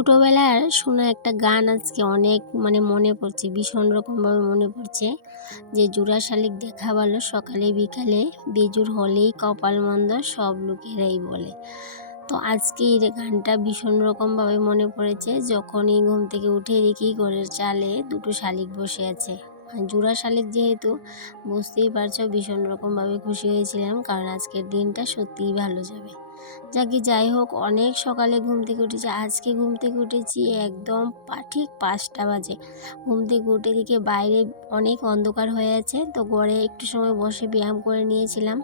ছোটোবেলার শোনা একটা গান আজকে অনেক মনে পড়ছে, ভীষণ রকমভাবে মনে পড়ছে যে জোড়া শালিক দেখা ভালো সকালে বিকালে, বেজুর হলেই কপাল মন্দ সব লোকেরাই বলে। তো আজকে এই গানটা ভীষণ রকমভাবে মনে পড়েছে যখনই ঘুম থেকে উঠে দেখি ঘরের চালে দুটো শালিক বসে আছে। আর জোড়া শালিক যেহেতু, বুঝতেই পারছো ভীষণ রকমভাবে খুশি হয়েছিলাম, কারণ আজকের দিনটা সত্যিই ভালো যাবে। যাই হোক, অনেক সকালে ঘুম থেকে উঠেছি। আজকে ঘুম থেকে উঠেছি একদম ঠিক 5টা বাজে। ঘুম থেকে উঠে দিকে বাইরে অনেক অন্ধকার হয়ে আছে, তো ঘরে একটু সময় বসে ব্যায়াম করে নিয়েছিলাম।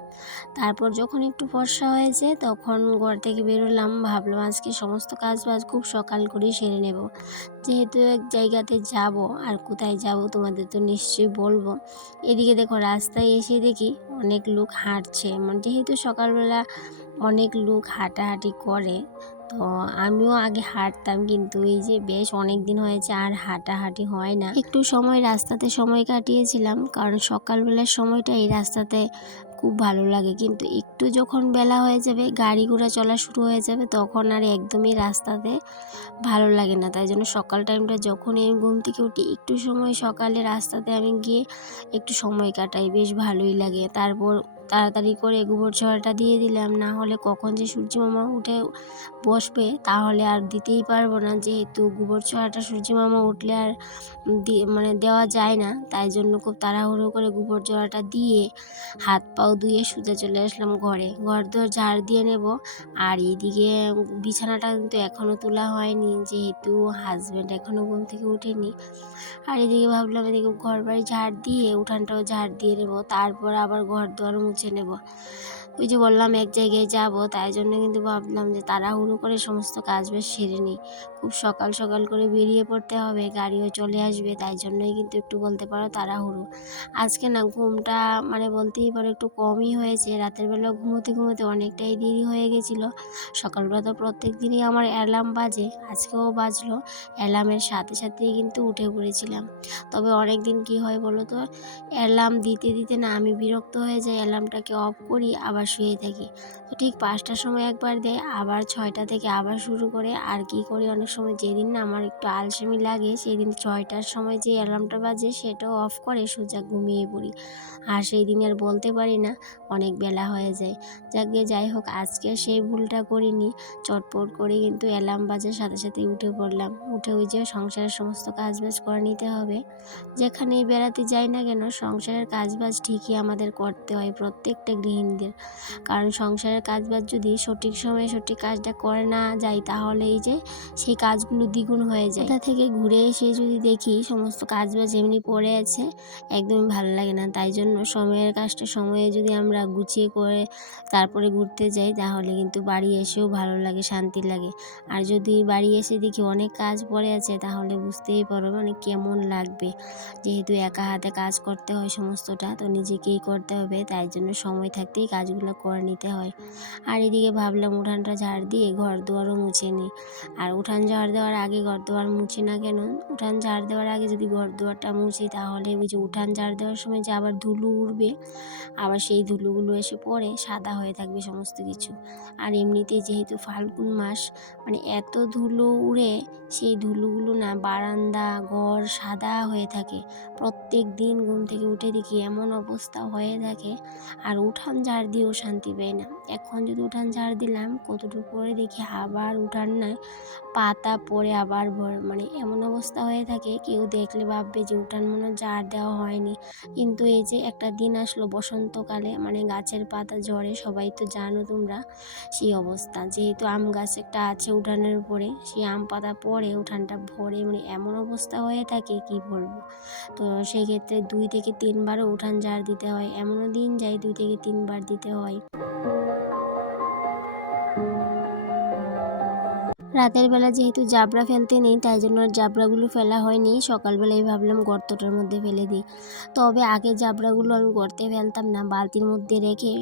তারপর যখন একটু ফর্সা হয়েছে তখন ঘর থেকে বেরোলাম, ভাবলাম আজকে সমস্ত কাজ বাজ খুব সকাল করেই সেরে নেব, যেহেতু এক জায়গাতে যাব। আর কোথায় যাব তোমাদের তো নিশ্চয়ই বলবো। এদিকে দেখো, রাস্তায় এসে দেখি অনেক লোক হাঁটছে, যেহেতু সকালবেলা অনেক লোক হাঁটাহাঁটি করে। তো আমিও আগে হাঁটতাম, কিন্তু এই যে বেশ অনেক দিন হয়েছে আর হাঁটাহাঁটি হয় না। একটু সময় রাস্তাতে সময় কাটিয়েছিলাম, কারণ সকালবেলার সময়টা এই রাস্তাতে খুব ভালো লাগে, কিন্তু একটু যখন বেলা হয়ে যাবে, গাড়ি ঘোড়া চলা শুরু হয়ে যাবে, তখন আর একদমই রাস্তাতে ভালো লাগে না। তাই জন্য সকাল টাইমটা যখনই আমি ঘুম থেকে উঠি, একটু সময় সকালে রাস্তাতে আমি গিয়ে একটু সময় কাটাই, বেশ ভালোই লাগে। তারপর তাড়াতাড়ি করে গোবর ছড়াটা দিয়ে দিলাম, না হলে কখন যে সূর্য মামা উঠে বসবে তাহলে আর দিতেই পারবো না, যেহেতু গোবর ছড়াটা সূর্য মামা উঠলে আর দেওয়া যায় না। তাই জন্য খুব তাড়াহুড়ো করে গোবর ছড়াটা দিয়ে হাত পাও ধুয়ে সোজা চলে আসলাম ঘরে। ঘর দর ঝাড় দিয়ে নেব। আর এইদিকে বিছানাটা কিন্তু এখনও তোলা হয়নি, যেহেতু হাজব্যান্ড এখনও ঘুম থেকে ওঠেনি। আর এদিকে ভাবলাম এদিকে ঘর বাড়ি ঝাড় দিয়ে উঠানটাও ঝাড় দিয়ে নেবো, তারপর আবার ঘর দুয়ার মুছে নেব। ওই যে বললাম এক জায়গায় যাব, তাই জন্য কিন্তু ভাবলাম যে তাড়াহুড়ো করে সমস্ত কাজ বাজ সেরে নিই। খুব সকাল সকাল করে বেরিয়ে পড়তে হবে, গাড়িও চলে আসবে, তাই জন্যই কিন্তু একটু বলতে পারো তাড়াহুড়ো। আজকে না ঘুমটা বলতেই পারো একটু কমই হয়েছে, রাতের বেলা ঘুমোতে ঘুমোতে অনেকটাই দেরি হয়ে গেছিলো। সকালবেলা তো প্রত্যেক দিনই আমার অ্যালার্ম বাজে, আজকেও বাজলো। অ্যালার্মের সাথে সাথেই কিন্তু উঠে পড়েছিলাম। তবে অনেক দিন কী হয় বলো তো, অ্যালার্ম দিতে দিতে না আমি বিরক্ত হয়ে যাই, অ্যালার্মটাকে অফ করি আবার শুয়ে থাকি। তো ঠিক 5টার সময় একবার দেয়, আবার 6টা থেকে আবার শুরু করে। আর কি করি, অনেক সময় যেদিন না আমার একটু আলসেমি লাগে, সেদিন 6টার সময় যে অ্যালার্মটা বাজে সেটাও অফ করে সোজা ঘুমিয়ে পড়ি। আর সেই দিন আর বলতে পারি না, অনেক বেলা হয়ে যায়। যাই হোক, আজকে সেই ভুলটা করিনি। চটপট করে কিন্তু অ্যালার্ম বাজার সাথে সাথে উঠে পড়লাম। উঠে ওই যে সংসারের সমস্ত কাজবাজ করে নিতে হবে। যেখানেই বেড়াতে যাই না কেন, সংসারের কাজবাজ ঠিকই আমাদের করতে হয়, প্রত্যেকটা গৃহিণীদের। কারণ সংসারের কাজবাজ যদি সঠিক সময়ে সঠিক কাজটা করে না যায়, তাহলে এই যে সেই কাজগুলো দ্বিগুণ হয়ে যায়। কোথা থেকে ঘুরে এসে যদি দেখি সমস্ত কাজবাজ এমনি পড়ে আছে, একদমই ভালো লাগে না। তাই জন্য সময়ের কাজটা সময়ে যদি আমরা গুছিয়ে করে তারপরে ঘুরতে যাই, তাহলে কিন্তু বাড়ি এসেও ভালো লাগে, শান্তি লাগে। আর যদি বাড়ি এসে দেখি অনেক কাজ পড়ে আছে, তাহলে বুঝতেই পারো কেমন লাগবে। যেহেতু একা হাতে কাজ করতে হয় সমস্তটা, তো নিজেকেই করতে হবে, তাই জন্য সময় থাকতেই কাজগুলো করে নিতে হয়। আর এদিকে ভাবলাম উঠানটা ঝাড় দিয়ে ঘর দুয়ারও মুছে নিই। আর উঠান ঝাড় দেওয়ার আগে ঘর দুয়ার মুছি না কেন, উঠান ঝাড় দেওয়ার আগে যদি ঘর দুয়ারটা মুছি, তাহলে ওই যে উঠান ঝাড় দেওয়ার সময় যে আবার ধুলো উড়বে, আবার সেই ধুলোগুলো এসে পড়ে সাদা হয়ে থাকবে সমস্ত কিছু। আর এমনিতেই যেহেতু ফাল্গুন মাস, এত ধুলো উড়ে, সেই ধুলোগুলো না বারান্দা ঘর সাদা হয়ে থাকে। প্রত্যেক দিন ঘুম থেকে উঠে দেখি এমন অবস্থা হয়ে থাকে, আর উঠান ঝাড় দিয়েও শান্তি পাই না। এখন যদি উঠান ঝাড় দিলাম, কতটুকু পরে দেখি আবার উঠান না পাতা পড়ে আবার এমন অবস্থা হয়ে থাকে, কেউ দেখলে ভাববে যে উঠান মনে ঝাড় দেওয়া হয়নি। কিন্তু এই যে একটা দিন আসলো বসন্তকালে, গাছের পাতা ঝরে, সবাই তো জানো তোমরা সেই অবস্থা। যেহেতু আম গাছ একটা আছে উঠানের উপরে, সেই আম পাতা পড়ে উঠানটা ভরে এমন অবস্থা হয়ে থাকে কি বলবো। তো সেই ক্ষেত্রে 2 থেকে 3বারও উঠান ঝাড় দিতে হয়, এমনও দিন যায় 2 থেকে 3বার দিতে হয়। রাতের বেলা যেহেতু জাবড়া ফেলতে নেই, তাই জন্য আর জাবড়াগুলো ফেলা হয়নি। সকালবেলায় ভাবলাম গর্তটার মধ্যে ফেলে দিই। তবে আগে জাবড়াগুলো আমি গর্তে ফেলতাম না, বালতির মধ্যে রেখে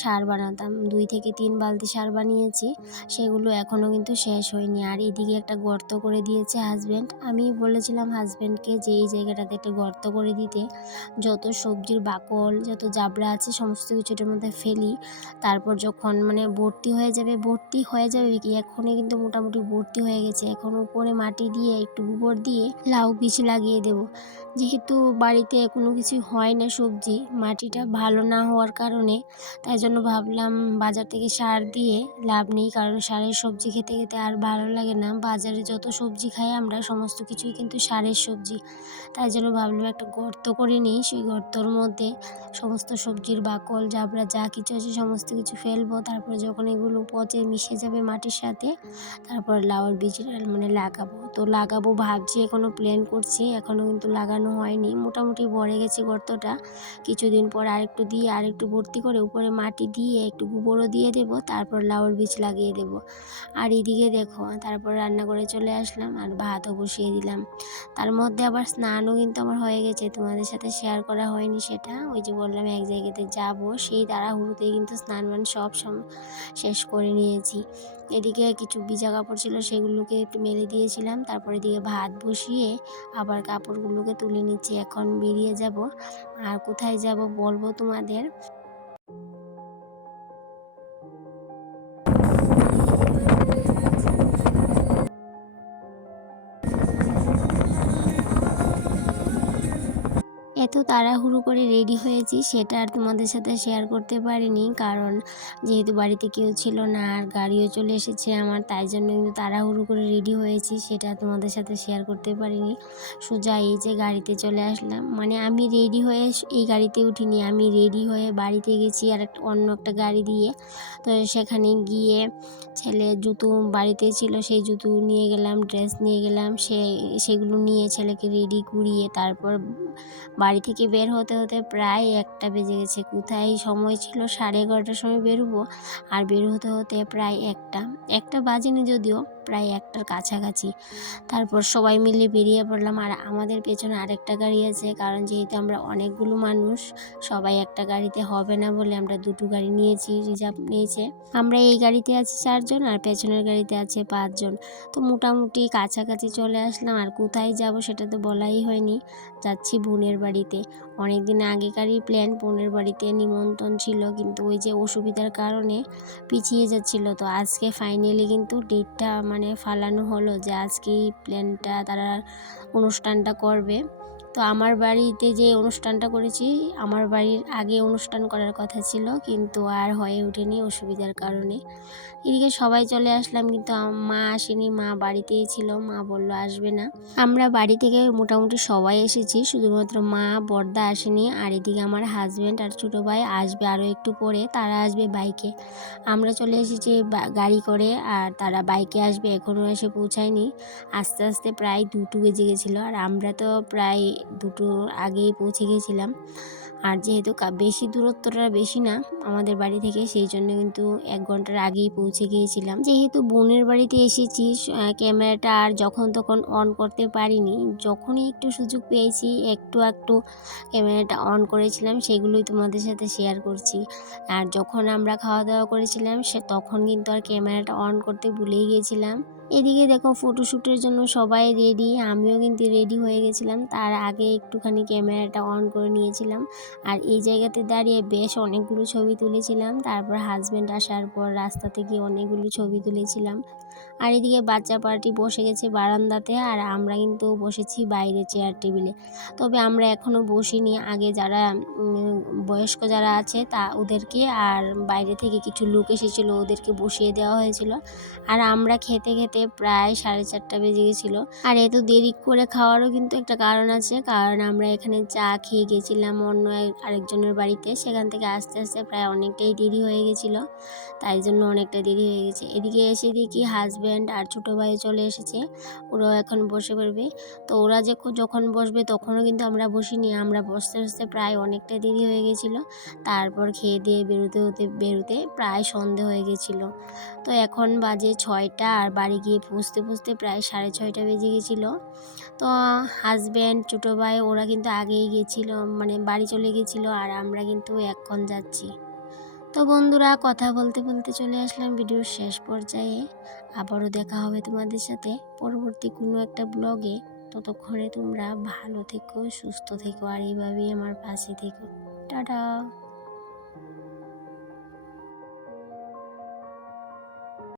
সার বানাতাম। 2 থেকে 3 বালতি সার বানিয়েছি, সেগুলো এখনও কিন্তু শেষ হয়নি। আর এদিকে একটা গর্ত করে দিয়েছে হাজব্যান্ড। আমি বলেছিলাম হাজব্যান্ডকে যে এই জায়গাটাতে একটা গর্ত করে দিতে, যত সবজির বাকল যত জাবড়া আছে সমস্ত কিছু এটার মধ্যে ফেলি। তারপর যখন ভর্তি হয়ে যাবে কি এখনই কিন্তু মোটামুটি মোটামুটি ভর্তি হয়ে গেছে। এখন উপরে মাটি দিয়ে একটু গোবর দিয়ে লাউ বীজ লাগিয়ে দেব। যেহেতু বাড়িতে কোনো কিছু হয় না সবজি, মাটিটা ভালো না হওয়ার কারণে, তাই জন্য ভাবলাম বাজার থেকে সার দিয়ে লাভ নেই, কারণ সারের সবজি খেতে খেতে আর ভালো লাগে না। বাজারে যত সবজি খাই আমরা সমস্ত কিছুই কিন্তু সারের সবজি। তাই জন্য ভাবলাম একটা গর্ত করে নিই, সেই গর্তর মধ্যে সমস্ত সবজির বাকল জাবড়া যা কিছু আছে সমস্ত কিছু ফেলবো। তারপরে যখন এগুলো পচে মিশে যাবে মাটির সাথে, তারপর লাউয়ের বীজ লাগাবো। তো লাগাবো ভাবছি, এখনও প্ল্যান করছি, এখনও কিন্তু লাগানো হয়নি। মোটামুটি ভরে গেছে গর্তটা। কিছুদিন পর আরেকটু দিয়ে আরেকটু ভর্তি করে উপরে মাটি দিয়ে একটু গোবরও দিয়ে দেবো, তারপর লাউয়ের বীজ লাগিয়ে দেবো। আর এদিকে দেখো, তারপর রান্না করে চলে আসলাম আর ভাতও বসিয়ে দিলাম। তার মধ্যে আবার স্নানও কিন্তু আমার হয়ে গেছে, তোমাদের সাথে শেয়ার করা হয়নি সেটা। ওই যে বললাম এক জায়গাতে যাব, সেই তাড়াহুড়োতেই কিন্তু স্নান সব শেষ করে নিয়েছি। এদিকে কিছু ভিজা কাপড় ছিল, সেগুলোকে একটু মেলে দিয়েছিলাম। তারপর এদিকে ভাত বসিয়ে আবার কাপড়গুলোকে তুলে নিচ্ছি। এখন বেরিয়ে যাব, আর কোথায় যাব বলবো তোমাদের। এত তাড়াহুড়ো করে রেডি হয়েছি সেটা আর তোমাদের সাথে শেয়ার করতে পারিনি, কারণ যেহেতু বাড়িতে কেউ ছিল না আর গাড়িও চলে এসেছে আমার, তাই জন্য কিন্তু তাড়াহুড়ো করে রেডি হয়েছি, সেটা তোমাদের সাথে শেয়ার করতে পারিনি। সোজা এই যে গাড়িতে চলে আসলাম, মানে আমি রেডি হয়ে এই গাড়িতে উঠিনি, আমি রেডি হয়ে বাড়িতে গেছি আর অন্য একটা গাড়ি দিয়ে। তো সেখানে গিয়ে ছেলে জুতো বাড়িতে ছিল, সেই জুতো নিয়ে গেলাম, ড্রেস নিয়ে গেলাম, সেগুলো নিয়ে ছেলেকে রেডি করিয়ে তারপর বাড়ি থেকে বের হতে হতে প্রায় 1টা বেজে গেছে। কোথায় সময় ছিল 11:30টার সময় বেরোবো, আর বের হতে হতে প্রায় 1টা বাজেনি যদিও, প্রায় 1টার কাছাকাছি। তারপর সবাই মিলে বেরিয়ে পড়লাম। আর আমাদের পেছনে আরেকটা গাড়ি আছে, কারণ যেহেতু আমরা অনেকগুলো মানুষ, সবাই একটা গাড়িতে হবে না বলে আমরা দুটো গাড়ি নিয়েছি, রিজার্ভ নিয়েছে। আমরা এই গাড়িতে আছি 4 জন আর পেছনের গাড়িতে আছে 5 জন। তো মোটামুটি কাছাকাছি চলে আসলাম। আর কোথায় যাব সেটা তো বলাই হয়নি, যাচ্ছি বোনের বাড়িতে। অনেক দিন আগেকারই প্ল্যান, বোনের বাড়িতে নিমন্ত্রণ ছিল, কিন্তু ওই যে অসুবিধার কারণে পিছিয়ে যাচ্ছিল। তো আজকে ফাইনালি কিন্তু ডেটটা ফালানো হলো যে আজকেই প্ল্যানটা তারা অনুষ্ঠানটা করবে। তো আমার বাড়িতে যে অনুষ্ঠানটা করেছি, আমার বাড়ির আগে অনুষ্ঠান করার কথা ছিল, কিন্তু আর হয়ে ওঠেনি অসুবিধার কারণে। এদিকে সবাই চলে আসলাম, কিন্তু মা আসেনি, মা বাড়িতেই ছিল, মা বলল আসবে না। আমরা বাড়ি থেকে মোটামুটি সবাই এসেছি, শুধুমাত্র মা বড়দা আসেনি। আর এদিকে আমার হাজব্যান্ড আর ছোটো ভাই আসবে আরও একটু পরে, তারা আসবে বাইকে। আমরা চলে এসেছি গাড়ি করে, আর তারা বাইকে আসবে, এখনও এসে পৌঁছায়নি। আস্তে আস্তে প্রায় 2টো বেজে গেছিলো, আর আমরা তো প্রায় 2টোর আগেই পৌঁছে গেছিলাম। আর যেহেতু বেশি দূরত্বটা বেশি না আমাদের বাড়ি থেকে, সেই জন্য কিন্তু 1 ঘন্টার আগেই পৌঁছে গিয়েছিলাম। যেহেতু বোনের বাড়িতে এসেছি, ক্যামেরাটা আর যখন তখন অন করতে পারিনি, যখনই একটু সুযোগ পেয়েছি একটু একটু ক্যামেরাটা অন করেছিলাম, সেগুলোই তোমাদের সাথে শেয়ার করছি। আর যখন আমরা খাওয়া দাওয়া করেছিলাম তখন কিন্তু আর ক্যামেরাটা অন করতে ভুলেই গিয়েছিলাম। এদিকে দেখো ফটোশ্যুটের জন্য সবাই রেডি, আমিও কিন্তু রেডি হয়ে গেছিলাম, তার আগে একটুখানি ক্যামেরাটা অন করে নিয়েছিলাম। আর এই জায়গাতে দাঁড়িয়ে বেশ অনেকগুলো ছবি তুলেছিলাম। তারপর হাজব্যান্ড আসার পর রাস্তাতে গিয়ে অনেকগুলো ছবি তুলেছিলাম। আর এদিকে বাচ্চা পার্টি বসে গেছে বারান্দাতে, আর আমরা কিন্তু বসেছি বাইরে চেয়ার টেবিলে। তবে আমরা এখনও বসিনি, আগে যারা বয়স্ক যারা আছে ওদেরকে, আর বাইরে থেকে কিছু লোক এসেছিলো ওদেরকে বসিয়ে দেওয়া হয়েছিল। আর আমরা খেতে খেতে প্রায় 4:30 বেজে গেছিলো। আর এত দেরি করে খাওয়ারও কিন্তু একটা কারণ আছে, কারণ আমরা এখানে চা খেয়ে গেছিলাম অন্য আরেকজনের বাড়িতে, সেখান থেকে আস্তে আস্তে প্রায় অনেকটাই দেরি হয়ে গেছিলো, তাই জন্য অনেকটা দেরি হয়ে গেছে। এদিকে এসে দেখি হাজব্যান্ড আর ছোটো ভাই চলে এসেছে, ওরাও এখন বসে পড়বে। তো ওরা যখন বসবে তখনও কিন্তু আমরা বসিনি, আমরা বসতে বসতে প্রায় অনেকটা দেরি হয়ে গেছিলো। তারপর খেয়ে দিয়ে বেরোতে প্রায় সন্ধে হয়ে গেছিলো। তো এখন বাজে 6টা, আর বাড়ি গিয়ে পৌঁছতে প্রায় 6:30 বেজে গেছিলো। তো হাজব্যান্ড ছোটো ভাই ওরা কিন্তু আগেই গেছিলো, বাড়ি চলে গেছিলো, আর আমরা কিন্তু এখন যাচ্ছি। তো বন্ধুরা, কথা বলতে বলতে চলে আসলাম ভিডিওর শেষ পর্যায়ে। আবারও দেখা হবে তোমাদের সাথে পরবর্তী কোনো একটা ব্লগে। ততক্ষণে তোমরা ভালো থেকো, সুস্থ থেকো, আর এইভাবেই আমার পাশে থেকো। টাটা।